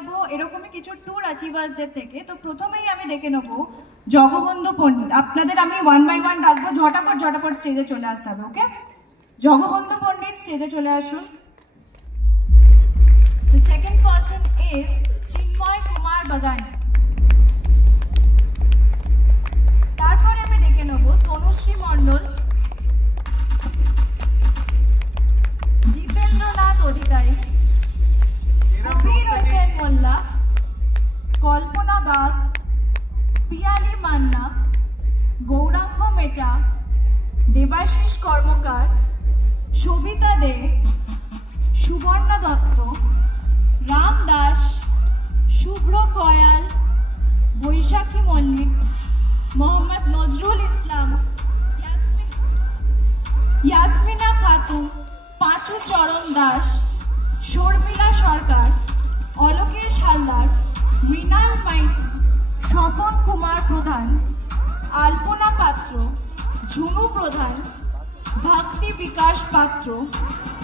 নেবো এরকমই কিছু ট্যুর অ্যাচিভার্সদের থেকে। তো প্রথমেই আমি ডেকে নেবো জগবন্ধু পণ্ডিত। আপনাদের আমি 1 by 1 ডাকবো, ঝটাপট স্টেজে চলে আসতে হবে। ওকে, জগবন্ধু পণ্ডিত স্টেজে চলে আসুন। The second person is চিন্ময় কুমার বাগান। তারপরে আমি ডেকে নেব তনুশ্রী মণ্ডল, জিতেন্দ্রনাথ অধিকারী, কবির হোসেন মোল্লা, কল্পনা বাগ, পিয়ালি মান্না, গৌরাঙ্গ মেটা, দেবাশিস কর্মকার, সবিতা দে, সুবর্ণা দত্ত, রাম দাস, শুভ্র কয়াল, বৈশাখী মল্লিক, মোহাম্মদ নজরুল ইসলাম, ইয়াসমিনা খাতুন, পাঁচু চরণ দাস, শর্মিলা সরকার, অলোকেশ হালদার, মৃণাল মাইতি, স্বপন কুমার প্রধান, আলপনা পাত্র, ঝুনু প্রধান, ভক্তি বিকাশ পাত্র,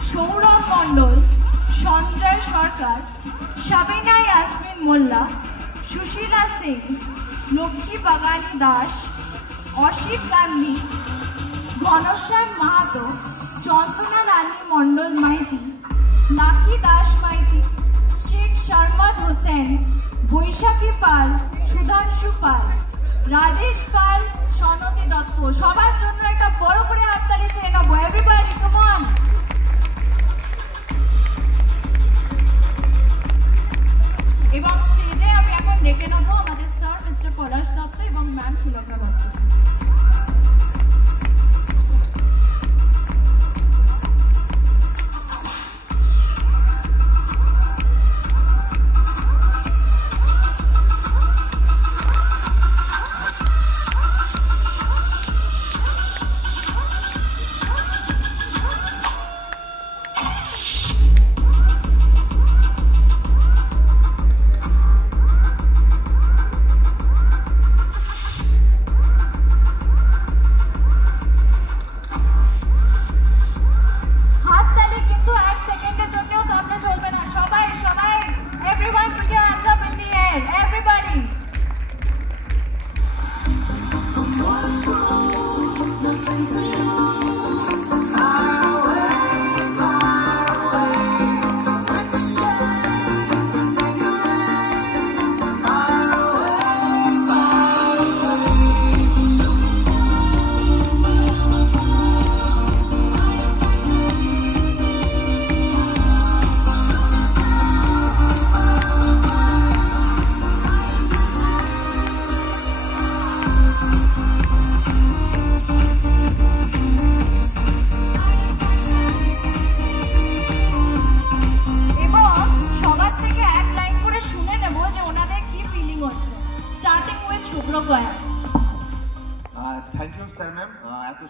সৌরভ মণ্ডল, সঞ্জয় সরকার, সাবিনা ইয়াসমিন মোল্লা, সুশীলা সিং, লক্ষ্মী বাগানী দাস, অসিত গান্ধী, ঘনশ্যাম মাহাতো, চন্দনা রানী মণ্ডল মাইতি, লাকি দাস মাইতি, শেখ শরমত হোসেন, বৈশাখী পাল, সুধাংশু পাল, রাজেশ পাল, সনতি দত্ত। সবার জন্য একটা বড় করে হাততালি চেয়ে নেবো। Everybody come on. এবং স্টেজে আমি এখন ডেকে নেবো আমাদের স্যার মিস্টার পলাশ দত্ত এবং ম্যাম সুলভা দত্ত।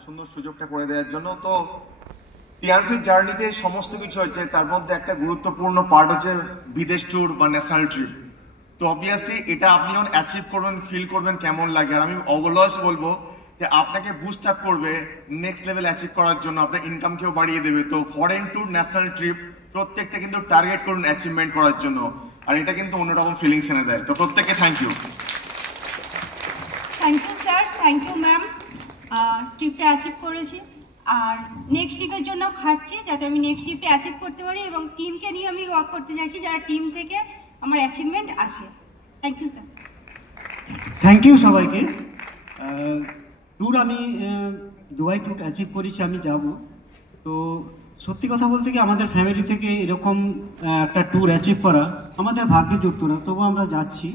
সুন্দর সুযোগটা করে দেওয়ার জন্য। তো টিয়ান্সির জার্নিতে সমস্ত কিছু হচ্ছে, তার মধ্যে একটা গুরুত্বপূর্ণ পার্ট হচ্ছে বিদেশ ট্যুর বা ন্যাশনাল ট্রিপ। তো অবভিয়াসলি এটা আপনি যখন অ্যাচিভ করবেন, ফিল করবেন কেমন লাগে। আর আমি অলওয়েজ বলবো যে আপনাকে বুস্ট আপ করবে নেক্সট লেভেল অ্যাচিভ করার জন্য, আপনার ইনকামকেও বাড়িয়ে দেবে। তো ফরেন ট্যুর, ন্যাশনাল ট্রিপ প্রত্যেকটা কিন্তু টার্গেট করুন অ্যাচিভমেন্ট করার জন্য, আর এটা কিন্তু অন্যরকম ফিলিংস এনে দেয়। তো প্রত্যেককে thank you. Thank you sir, thank you ma'am. ট্রিপটা অ্যাচিভ করেছি, আর নেক্সট ট্রিপের জন্য খাটছি যাতে আমি নেক্সট ট্রিপটা অ্যাচিভ করতে পারি, এবং টিমকে নিয়ে আমি ওয়ার্ক করতে চাইছি যারা টিম থেকে আমার অ্যাচিভমেন্ট আসে। Thank you sir. Thank you সবাইকে। ট্যুর আমি দুবাই ট্যুর অ্যাচিভ করেছি, আমি যাব। তো সত্যি কথা বলতে কি আমাদের ফ্যামিলি থেকে এরকম একটা ট্যুর অ্যাচিভ করা আমাদের ভাগ্যে জুটতো না, তবু আমরা যাচ্ছি।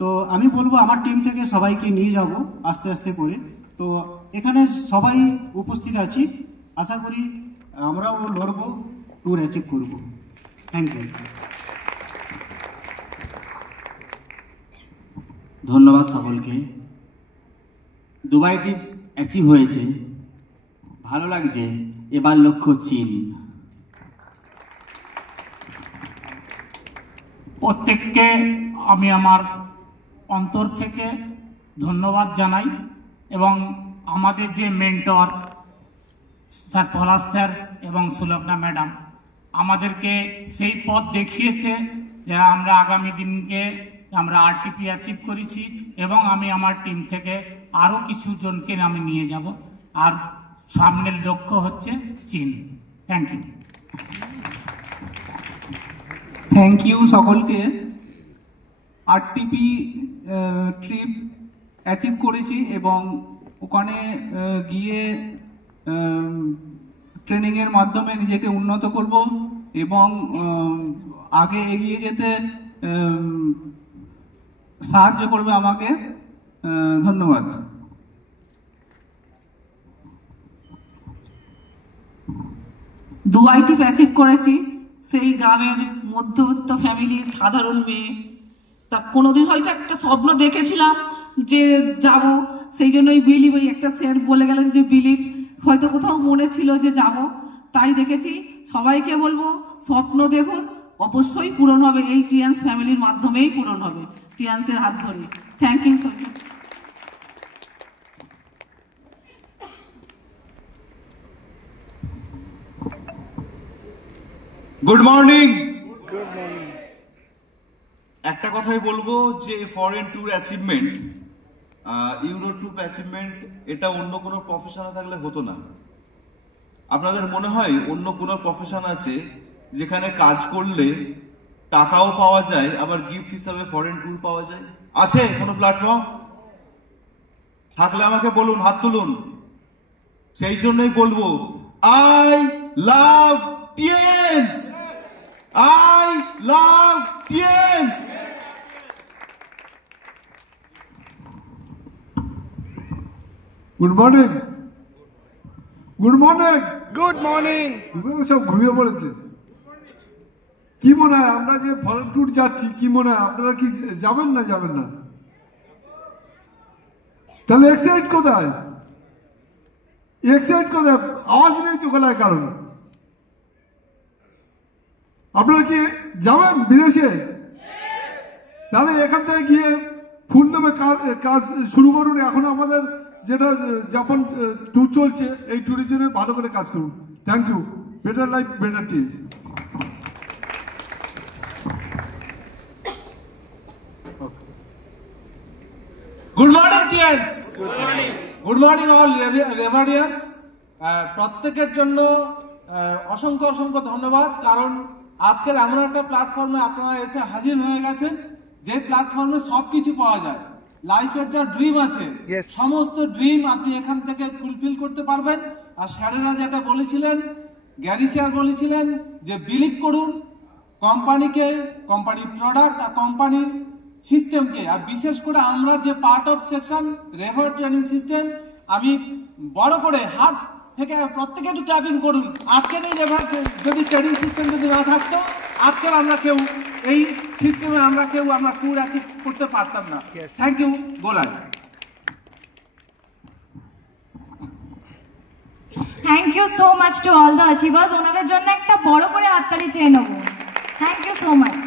তো আমি বলবো আমার টিম থেকে সবাইকে নিয়ে যাব আস্তে আস্তে করে। তো এখানে সবাই উপস্থিত আছি, আশা করি আমরাও লড়বো, ট্যুর অ্যাচিভ করব। Thank you. ধন্যবাদ সকলকে। দুবাই ট্রিপ অ্যাচিভ হয়েছে, ভালো লাগছে। এবার লক্ষ্য চীন। প্রত্যেককে আমি আমার অন্তর থেকে ধন্যবাদ জানাই, এবং আমাদের যে মেন্টর স্যার পলাশ স্যার এবং সুলগ্না ম্যাডাম আমাদেরকে সেই পথ দেখিয়েছে যারা আমরা আগামী দিনকে আমরা আরটিপি অ্যাচিভ করেছি, এবং আমি আমার টিম থেকে আরও কিছু জনকে আমি নিয়ে যাব, আর সামনের লক্ষ্য হচ্ছে চীন। Thank you. থ্যাংক ইউ সকলকে। আরটিপি ট্রিপ অ্যাচিভ করেছি এবং ওখানে গিয়ে ট্রেনিংয়ের মাধ্যমে নিজেকে উন্নত করব এবং আগে এগিয়ে যেতে সাহায্য করবে আমাকে। ধন্যবাদ। দুবাইটি অ্যাচিভ করেছি, সেই গ্রামের মধ্যবিত্ত ফ্যামিলির সাধারণ মেয়ে। তা কোনোদিন হয়তো একটা স্বপ্ন দেখেছিলাম যে যাব, সেই জন্যই বিলিভ, ওই একটা স্যার বলে গেলেন যে বিলিভ, হয়তো কোথাও মনে ছিল যে যাব, তাই দেখেছি। সবাইকে বলবো স্বপ্ন দেখুন, অবশ্যই পূরণ হবে, এই টিয়ান্স ফ্যামিলির মাধ্যমেই পূরণ হবে, টিয়ান্সের হাত ধরে। Thank you so much. Good morning. একটা কথাই বলবো যে foreign tour achievement, Euro tour achievement, এটা অন্য কোনো প্রফেশনে থাকলে হতো না। আপনাদের মনে হয় অন্য কোনো প্রফেশন আছে যেখানে কাজ করলে টাকাও পাওয়া যায়, আবার গিফট হিসাবে ফরেন ট্যুর পাওয়া যায়? আছে কোনো প্ল্যাটফর্ম? থাকলে আমাকে বলুন, হাত তুলুন। সেই জন্যই বলবো, I love টিএনস, I love টিএনস। Good morning, good morning, good morning. সব ঘুমিয়ে পড়েছে। কি মনে হয় আমরা যে ফরেন ট্যুর যাচ্ছি, কি মনে হয় আপনারা কি যাবেন না যাবেন না? তাহলে এক্সাইট কোথায়? এক্সাইট কোথায়? আওয়াজ নেই তো গলায় কারণ। আপনারা কি যাবেন বিদেশে? তাহলে এখান থেকে গিয়ে ফুল দেবে কাজ শুরু করুন। এখন আমাদের যেটা জাপান ট্যুর চলছে, এই ট্যুরের জন্য ভালো করে কাজ করুন। Thank you. Better life, better teas. Good morning টিয়ান্স, গুড মর্নিং অল রেভারিয়ান্স। প্রত্যেকের জন্য অসংখ্য অসংখ্য ধন্যবাদ, কারণ আজকের এমন একটা প্ল্যাটফর্মে আপনারা এসে হাজির হয়ে গেছেন যে প্ল্যাটফর্মে সবকিছু পাওয়া যায়। লাইফের যা ড্রিম আছে, সমস্ত ড্রিম আপনি এখান থেকে ফুলফিল করতে পারবেন। আর স্যারেরা যেটা বলেছিলেন, গ্যারি স্যার বলেছিলেন যে বিলিভ করুন কোম্পানিকে, কোম্পানির প্রোডাক্ট আর কোম্পানির সিস্টেমকে। আর বিশেষ করে আমরা যে part of section Rever training system, আমি বড় করে হাত থেকে প্রত্যেকে একটু ক্ল্যাপিং করুন। আজকের এই রেভার যদি ট্রেনিং সিস্টেম যদি না থাকতো, আজকের আমরা কেউ এই সিস্টেমে আমরা ট্যুর অ্যাচিভ করতে পারতাম না। থ্যাংক ইউ গোলান। Thank you so much to all the achievers. ওনাদের জন্য একটা বড় করে হাততালি চেয়ে নেবো। Thank you so much.